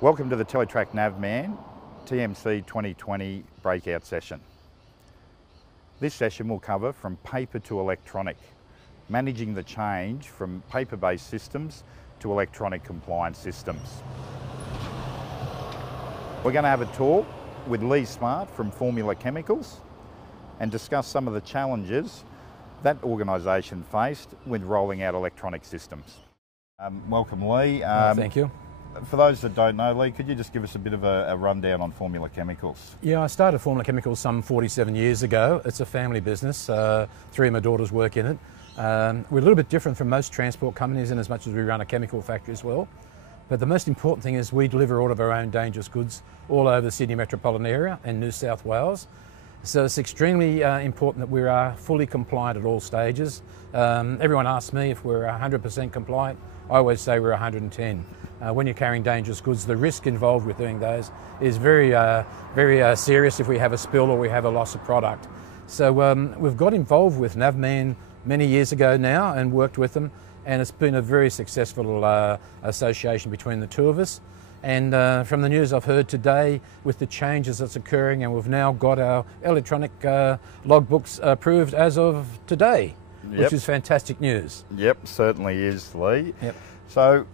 Welcome to the Teletrack Navman TMC 2020 breakout session. This session will cover from paper to electronic, managing the change from paper-based systems to electronic compliance systems. We're going to have a talk with Lee Smart from Formula Chemicals and discuss some of the challenges that organisation faced with rolling out electronic systems. Welcome, Lee. Thank you. For those that don't know, Lee, could you just give us a bit of a rundown on Formula Chemicals? Yeah, I started Formula Chemicals some 47 years ago. It's a family business. Three of my daughters work in it. We're a little bit different from most transport companies in as much as we run a chemical factory as well. But the most important thing is we deliver all of our own dangerous goods all over the Sydney metropolitan area and New South Wales. So it's extremely important that we are fully compliant at all stages. Everyone asks me if we're 100% compliant. I always say we're 110. When you're carrying dangerous goods, the risk involved with doing those is very serious if we have a spill or we have a loss of product. So we've got involved with Navman many years ago now and worked with them, and it's been a very successful association between the two of us. And from the news I've heard today, with the changes that's occurring, and we've now got our electronic logbooks approved as of today, which is fantastic news. Yep, certainly is, Lee. Yep. So,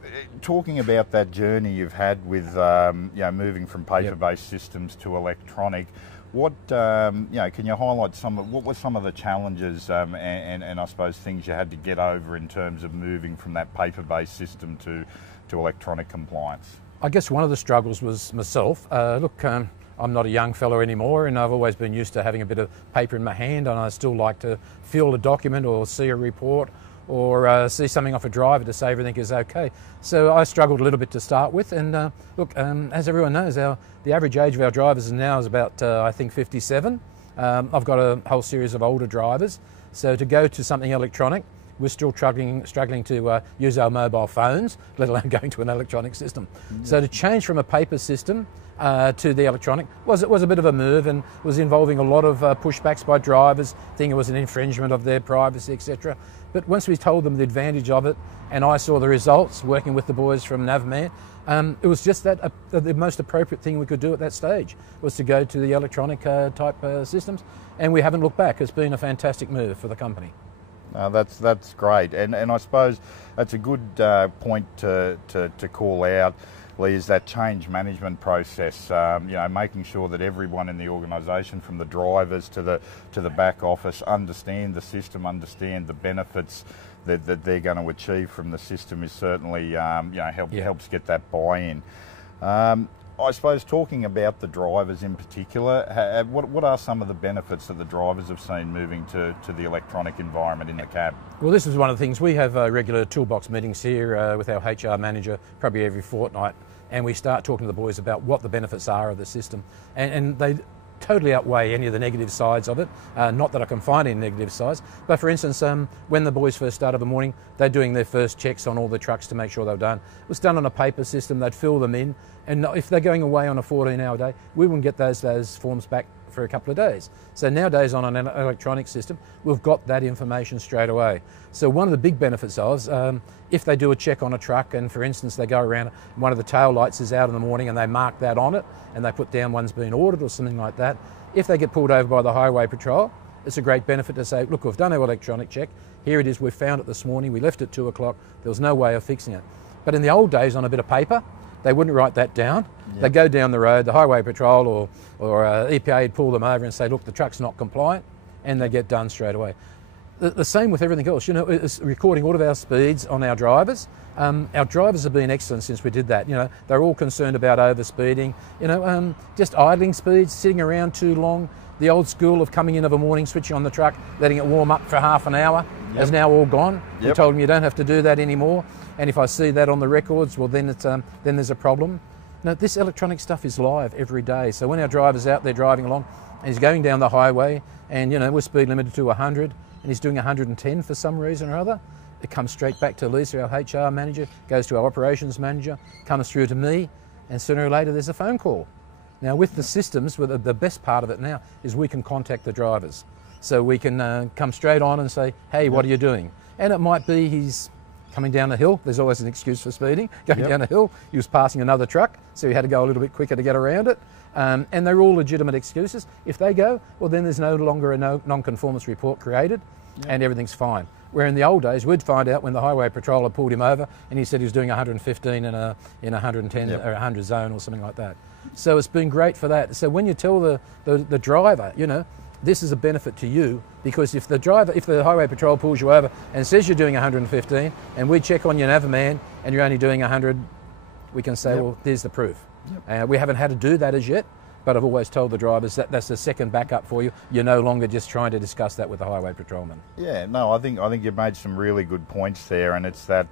talking about that journey you've had with moving from paper-based systems to electronic, what can you highlight what were some of the challenges and I suppose things you had to get over in terms of moving from that paper-based system to electronic compliance? I guess one of the struggles was myself. I'm not a young fellow anymore, and I've always been used to having a bit of paper in my hand, and I still like to fill a document or see a report or see something off a driver to say everything is okay. So I struggled a little bit to start with, and as everyone knows, the average age of our drivers now is about, I think, 57. I've got a whole series of older drivers, so to go to something electronic, we're still struggling to use our mobile phones, let alone going to an electronic system. So to change from a paper system to the electronic was a bit of a move, and was involving a lot of pushbacks by drivers, thinking it was an infringement of their privacy, etc. But once we told them the advantage of it, and I saw the results working with the boys from Navman, it was just that the most appropriate thing we could do at that stage was to go to the electronic type systems, and we haven't looked back. It's been a fantastic move for the company. That's great, and I suppose that's a good point to call out, Lee, is that change management process. Making sure that everyone in the organisation, from the drivers to the back office, understand the system, understand the benefits that they're going to achieve from the system is certainly helps get that buy-in. I suppose talking about the drivers in particular, what are some of the benefits that the drivers have seen moving to the electronic environment in the cab? Well, this is one of the things. We have regular toolbox meetings here with our HR manager probably every fortnight, and we start talking to the boys about what the benefits are of the system, and they totally outweigh any of the negative sides of it. Not that I can find any negative sides, but for instance, when the boys first started the morning, they're doing their first checks on all the trucks to make sure they're done. It was done on a paper system. They'd fill them in, and if they're going away on a 14-hour day, we wouldn't get those forms back for a couple of days. So nowadays on an electronic system, we've got that information straight away. So one of the big benefits is if they do a check on a truck, and for instance they go around, one of the tail lights is out in the morning and they mark that on it and they put down one's been ordered or something like that, if they get pulled over by the highway patrol, it's a great benefit to say, look, we've done our electronic check, here it is, we found it this morning, we left it at 2 o'clock, there was no way of fixing it. But in the old days, on a bit of paper, they wouldn't write that down. Yep. They go down the road, the highway patrol or EPA would pull them over and say, look, the truck's not compliant, and they get done straight away. The same with everything else. It's recording all of our speeds on our drivers. Our drivers have been excellent since we did that. They're all concerned about overspeeding, just idling speeds, sitting around too long. The old school of coming in of a morning, switching on the truck, letting it warm up for half an hour is now all gone. We told them you don't have to do that anymore. And if I see that on the records, well, then there's a problem. Now, this electronic stuff is live every day. So when our driver's out there driving along, and he's going down the highway, and we're speed limited to 100, and he's doing 110 for some reason or other, it comes straight back to Lisa, our HR manager, goes to our operations manager, comes through to me, and sooner or later there's a phone call. Now with the systems, the best part of it now is we can contact the drivers. So we can come straight on and say, hey, what are you doing? And it might be he's coming down a hill. There's always an excuse for speeding. Going Yep. down a hill, he was passing another truck, so he had to go a little bit quicker to get around it. And they're all legitimate excuses. If they go, well, then there's no longer a non-conformance report created, and everything's fine. Where in the old days, we'd find out when the highway patroller pulled him over and he said he was doing 115 in a 110 or 100 zone or something like that. So it's been great for that. So when you tell the driver, you know, this is a benefit to you, because if the highway patrol pulls you over and says you're doing 115 and we check on your Navaman and you're only doing 100, we can say, well, there's the proof. We haven't had to do that as yet, but I've always told the drivers that that's the second backup for you. You're no longer just trying to discuss that with the highway patrolman. Yeah, no, I think you've made some really good points there, and it's that,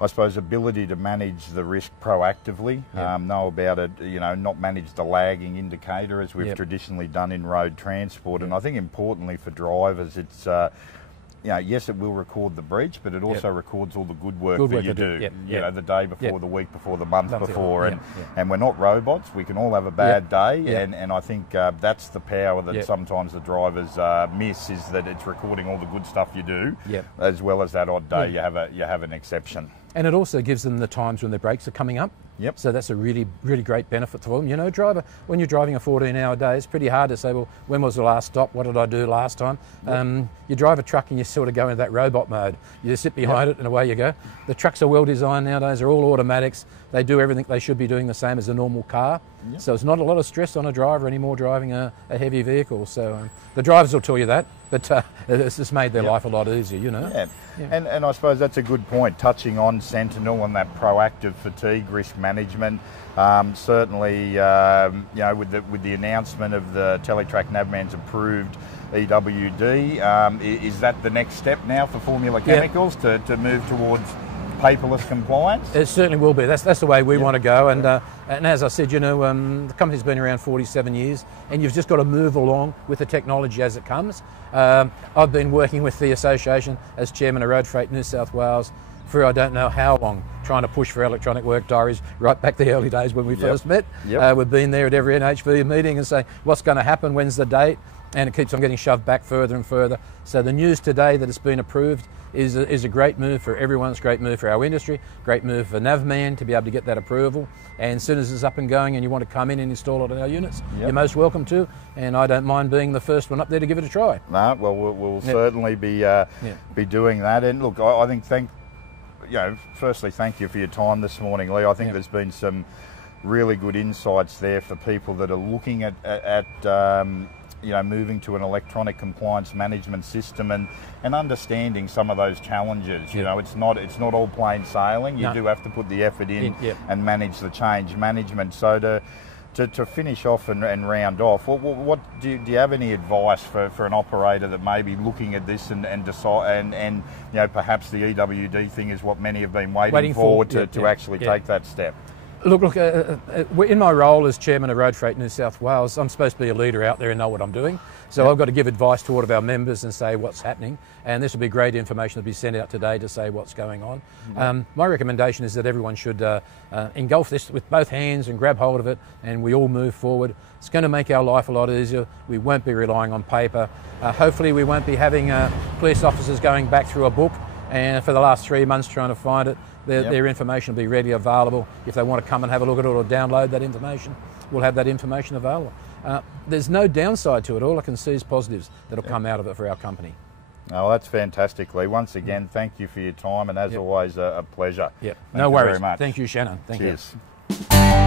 I suppose, ability to manage the risk proactively, know about it, you know, not manage the lagging indicator as we've traditionally done in road transport. And I think importantly for drivers, it's, you know, yes, it will record the breach, but it also records all the good work that you do. You know, the day before, the week before, the month before, and we're not robots. We can all have a bad day, and I think that's the power that sometimes the drivers miss, is that it's recording all the good stuff you do, as well as that odd day you have an exception. And it also gives them the times when their brakes are coming up. So that's a really, really great benefit for them. You know, driver, when you're driving a 14-hour day, it's pretty hard to say, well, when was the last stop? What did I do last time? You drive a truck and you sort of go into that robot mode. You just sit behind it and away you go. The trucks are well designed nowadays. They're all automatics. They do everything they should be doing the same as a normal car. So it's not a lot of stress on a driver anymore driving a heavy vehicle. So the drivers will tell you that, but it's just made their life a lot easier, you know. And I suppose that's a good point, touching on Sentinel and that proactive fatigue risk management. Certainly, you know, with the announcement of the Teletrack Navman's approved EWD, is that the next step now for Formula Chemicals to move towards paperless compliance? It certainly will be. That's the way we want to go. And as I said, you know, the company's been around 47 years, and you've just got to move along with the technology as it comes. I've been working with the association as chairman of Road Freight New South Wales for I don't know how long, trying to push for electronic work diaries right back to the early days when we first met. We've been there at every NHV meeting and saying, what's going to happen, when's the date? And it keeps on getting shoved back further and further. So the news today that it's been approved is a great move for everyone. It's a great move for our industry, great move for Navman to be able to get that approval. And as soon as it's up and going and you want to come in and install it on our units, you're most welcome to. And I don't mind being the first one up there to give it a try. No, well, we'll certainly be doing that. And look, I think firstly, thank you for your time this morning, Lee. I think there's been some really good insights there for people that are looking at moving to an electronic compliance management system and understanding some of those challenges. You know, it's not all plain sailing. You do have to put the effort in and manage the change management. So to finish off and round off, what do you have any advice for an operator that may be looking at this and decide and you know, perhaps the EWD thing is what many have been waiting for to actually take that step? Look, in my role as chairman of Road Freight New South Wales, I'm supposed to be a leader out there and know what I'm doing. So I've got to give advice to all of our members and say what's happening. And this will be great information to be sent out today to say what's going on. My recommendation is that everyone should engulf this with both hands and grab hold of it, and we all move forward. It's going to make our life a lot easier. We won't be relying on paper. Hopefully we won't be having police officers going back through a book and for the last 3 months trying to find it. Their information will be readily available. If they want to come and have a look at it or download that information, we'll have that information available. There's no downside to it. All I can see is positives that will come out of it for our company. Oh, that's fantastic, Lee. Once again, thank you for your time, and as always, a pleasure. No worries. Very much. Thank you, Shannon. Thank you. Cheers.